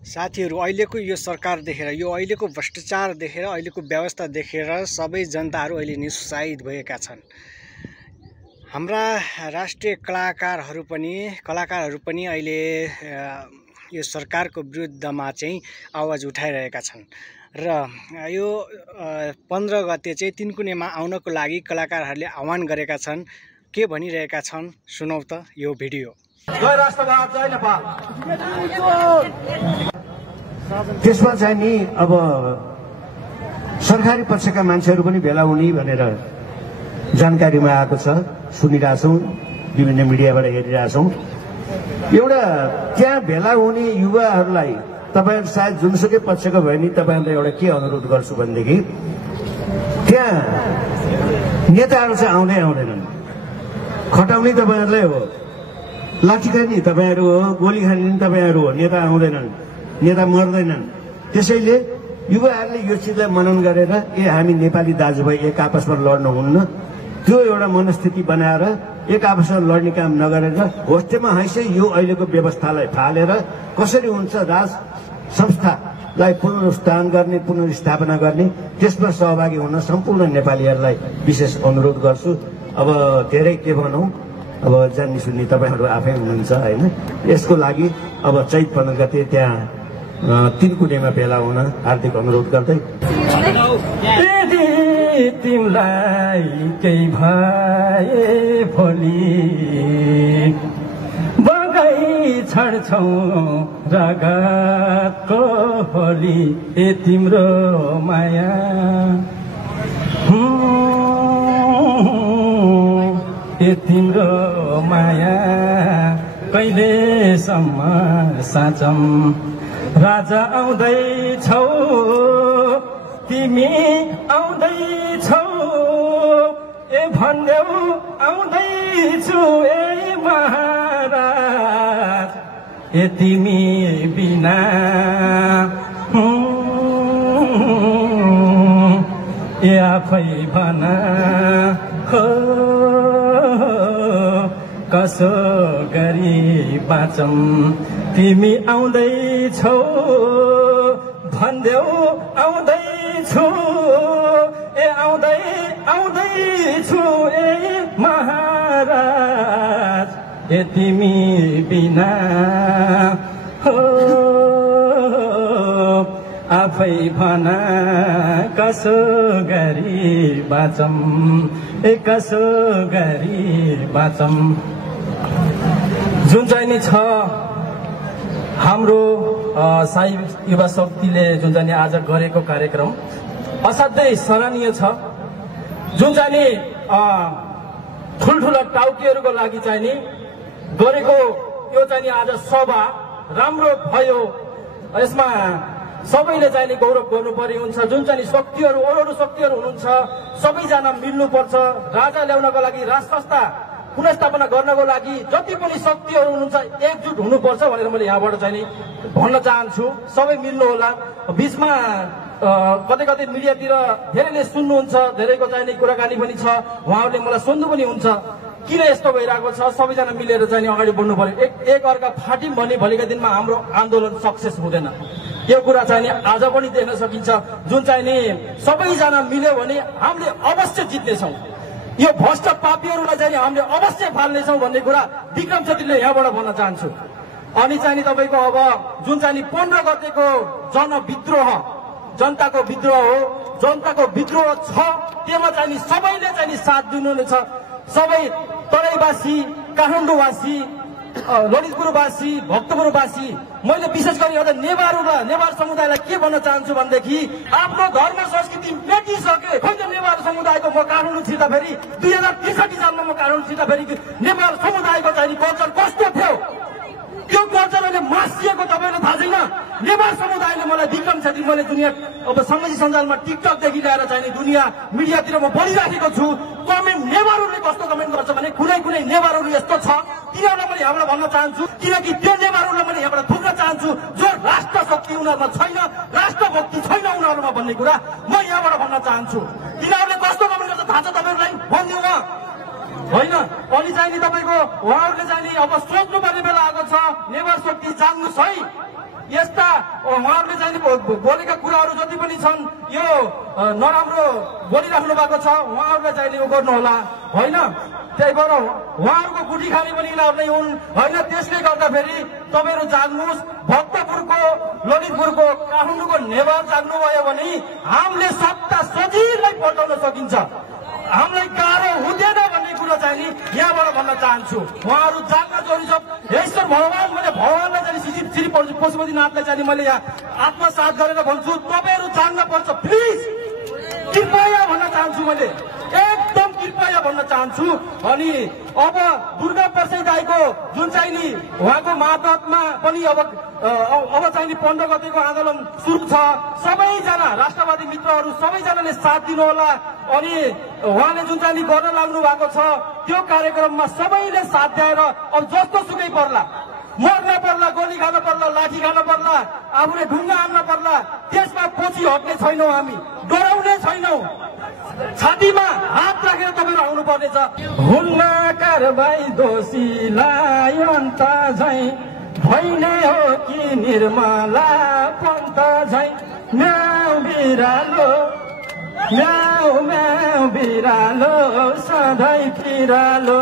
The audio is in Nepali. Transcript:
साथीहरु अहिलेको यो सरकार देखेर यो अहिलेको भ्रष्टाचार देखेर अहिलेको व्यवस्था देखेर सबै जनताहरु अहिले निरुत्साहित भएका छन्। हाम्रा राष्ट्रिय कलाकारहरु पनि अहिले यो सरकारको विरुद्धमा चाहिँ आवाज उठाइरहेका छन् र यो 15 गते चाहिँ तिनकुनेमा आउनको लागि कलाकारहरुले आह्वान गरेका छन्। के भनिरहेका छन् सुनौ त यो भिडियो। जय राष्ट्रवाद, जय नेपाल। त्यसमा चाहिँ नि अब सरकारी पक्षका मान्छेहरू पनि भेला हुने भनेर जानकारीमा आएको छ, सुनिरहेछौँ, विभिन्न मिडियाबाट हेरिरहेछौँ। एउटा त्यहाँ भेला हुने युवाहरूलाई तपाईहरु सायद जुनसुकै पक्षको भए नि तपाईहरुलाई एउटा के अनुरोध गर्छु भनेदेखि त्यहाँ नेताहरू चाहिँ आउँदैनन्, खटाउने तपाईहरुलाई हो, लाठी खाने तपाईहरु हो, गोली खाने नि तपाईहरु हो, नेता आउँदैनन्, नेता मर्दैनन्। त्यसैले युवाहरूले यो चिजलाई मनन गरेर हामी नेपाली दाजुभाइ एक आपसमा लड्न हुन्न, त्यो एउटा मनस्थिति बनाएर एक आपसमा लड्ने काम नगरेर होस्टेमा हैसे यो अहिलेको व्यवस्थालाई फालेर कसरी हुन्छ राज संस्थालाई पुनरुत्थान गर्ने, पुनर्स्थापना गर्ने, त्यसमा सहभागी हुन सम्पूर्ण नेपालीहरूलाई विशेष अनुरोध गर्छु। अब धेरै के भनौं, अब जान्ने सुन्ने तपाईहरु आफै हुनुहुन्छ हैन। यसको लागि अब चैत 15 गते त्यहाँ तिनकुनेमा भेला हुन हार्दिक अनुरोध गर्दै तिमलाई केही भए भोलि बगाई छड्छौ रगतको होली, ए तिम्रो माया ए तिम्रो माया कहिलेसम्म साँचम। राजा आउँदैछौ तिमी आउँदैछौ, ए भन्देऊ आउँदैछु ए महाराज, ए तिमी बिना ए आफै भन हो कसो गरी बाँचम। तिमी आउँदैछौ भन्देऊ आउँदैछु, ए आउँदैछु ए महाराज, ए तिमी बिना हो आफै भन कसो गरी बाँचम, ए कसो गरी बाँचम। जुन चाहिँ नि छ हाम्रो साई युवा शक्तिले जुन चाहिँ आज गरेको कार्यक्रम असाध्यै सराहनीय छ। जुन चाहिँ नि ठुल्ठुला टाउकीहरूको लागि चाहिँ नि गरेको यो चाहिँ नि आज सभा राम्रो भयो। यसमा सबैले चाहिँ नि गौरव गर्नुपर्ने हुन्छ। जुन चाहिँ शक्तिहरू अरू शक्तिहरू हुनुहुन्छ सबैजना मिल्नुपर्छ। राजा ल्याउनको लागि, राज संस्था पुनर्स्थापना गर्नको लागि जति पनि शक्तिहरू हुनुहुन्छ एकजुट हुनुपर्छ भनेर मैले यहाँबाट चाहिँ नि भन्न चाहन्छु। सबै मिल्नु होला। बीचमा कतै कतै मिडियातिर धेरैले सुन्नुहुन्छ, धेरैको चाहिँ नि कुराकानी पनि छ, उहाँहरूले मलाई सोध्नु पनि हुन्छ किन यस्तो भइरहेको छ। सबैजना मिलेर चाहिँ नि अगाडि बढ्नु पर्यो। एक अर्का फाट्यौँ भने भोलिका दिनमा हाम्रो आन्दोलन सक्सेस हुँदैन। यो कुरा चाहिँ नि आज पनि देख्न सकिन्छ। जुन चाहिँ नि सबैजना मिल्यो भने हामीले अवश्य जित्नेछौँ। यो भ्रष्ट पापीहरूलाई चाहिँ हामीले अवश्य फाल्नेछौँ भन्ने कुरा विक्रम छेत्रीले यहाँबाट भन्न चाहन्छु। अनि चाहिँ नि तपाईँको अब जुन चाहिँ नि 15 गतेको जनविद्रोह, जनताको विद्रोह हो, जनताको विद्रोह छ, त्यसमा चाहिँ नि सबैले चाहिँ नि साथ दिनुहुनेछ। सबै तराईवासी, काठमाडौँवासी, ललितपुरवासी, भक्तपुरवासी, मैले विशेष गरी एउटा नेवार समुदायलाई के भन्न चाहन्छु भनेदेखि आफ्नो धर्म संस्कृति मेटिसके। खोइ त नेवार समुदायको म काठमाडौँ छिर्दाखेरि 2063 सालमा म काठमाडौँ छिर्दाखेरि नेवार समुदायको चाहिँ कल्चर कस्तो थियो, त्यो कल्चर अहिले मासिएको तपाईँलाई थाहा छैन। नेवार समुदायले मलाई विक्रम छेत्री, मैले दुनियाँ अब सामाजिक सञ्जालमा टिकटकदेखि ल्याएर चाहिँ नि दुनियाँ मिडियातिर म बोलिराखेको छु। कमेन्ट नेवारहरूले कस्तो कमेन्ट गर्छ भने कुनै नेवारहरू यस्तो छ, तिनीहरूलाई मैले यहाँबाट भन्न चाहन्छु। किनकि त्यो नेवारहरूलाई मैले यहाँबाट थुक्न चाहन्छु जो राष्ट्र शक्ति उनीहरूमा छैन, राष्ट्रभक्ति छैन उनीहरूमा भन्ने कुरा म यहाँबाट भन्न चाहन्छु। तिनीहरूले कस्तो कमेन्ट गर्छ थाहा छ तपाईँहरूलाई भनिदिउँ न होइन। अनि चाहिँ नि तपाईँको उहाँहरूले चाहिँ नि अब सोच्नुपर्ने बेला आएको छ। नेवार शक्ति जान्नुहोस् है, यस्ता उहाँहरूले चाहिँ बोलेका कुराहरू जति पनि छन् यो नराम्रो बोलिराख्नु भएको छ उहाँहरूले चाहिँ यो गर्नुहोला होइन। त्यही भएर उहाँहरूको गुठी खाने पनि यिनीहरू नै हुन् होइन। त्यसले गर्दाखेरि तपाईँहरू जाग्नुहोस्। भक्तपुरको ललितपुरको काठमाडौँको नेवार जाग्नुभयो भने हामीले सत्ता सजिलै पल्टाउन सकिन्छ। हामीलाई गाह्रो हुँदैन भन्ने कुरो चाहिँ नि यहाँबाट भन्न चाहन्छु। उहाँहरू जाग्न जरुरी छ। ईश्वर भगवान मैले भगवानलाई चाहिँ श्री पशुपतिनाथलाई चाहिँ मैले यहाँ आत्मसात गरेर भन्छु तपाईँहरू जाग्न पर्छ प्लिज, कृपया भन्न चाहन्छु। मैले एकदम कृपया भन्न चाहन्छु। अनि अब दुर्गा प्रसाद दाइको जुन चाहिँ नि उहाँको मातहतमा पनि अब चाहिँ नि 15 गतेको आन्दोलन सुरु छ। सबैजना राष्ट्रवादी मित्रहरू सबैजनाले साथ दिनु होला। अनि उहाँले जुन चाहिँ नि गर्न लाग्नु भएको छ त्यो कार्यक्रममा सबैले साथ दिएर अब जस्तो सुकै पर्ला, मर्न पर्ला, गोली खान पर्ला, लाठी खान पर्ला, आफूले ढुङ्गा हान्न पर्ला, त्यसमा पछि हट्ने छैनौँ, हामी डराउने छैनौँ। छातीमा हात राखेर तपाईँहरू आउनु पर्नेछ। हुन्न कारबाही दोषीलाई अन्त झै भइने हो कि निर्मला पन्त झै म्याउ बिरालो म्याउ म्याउ बिरालो सधैँ फिरालो।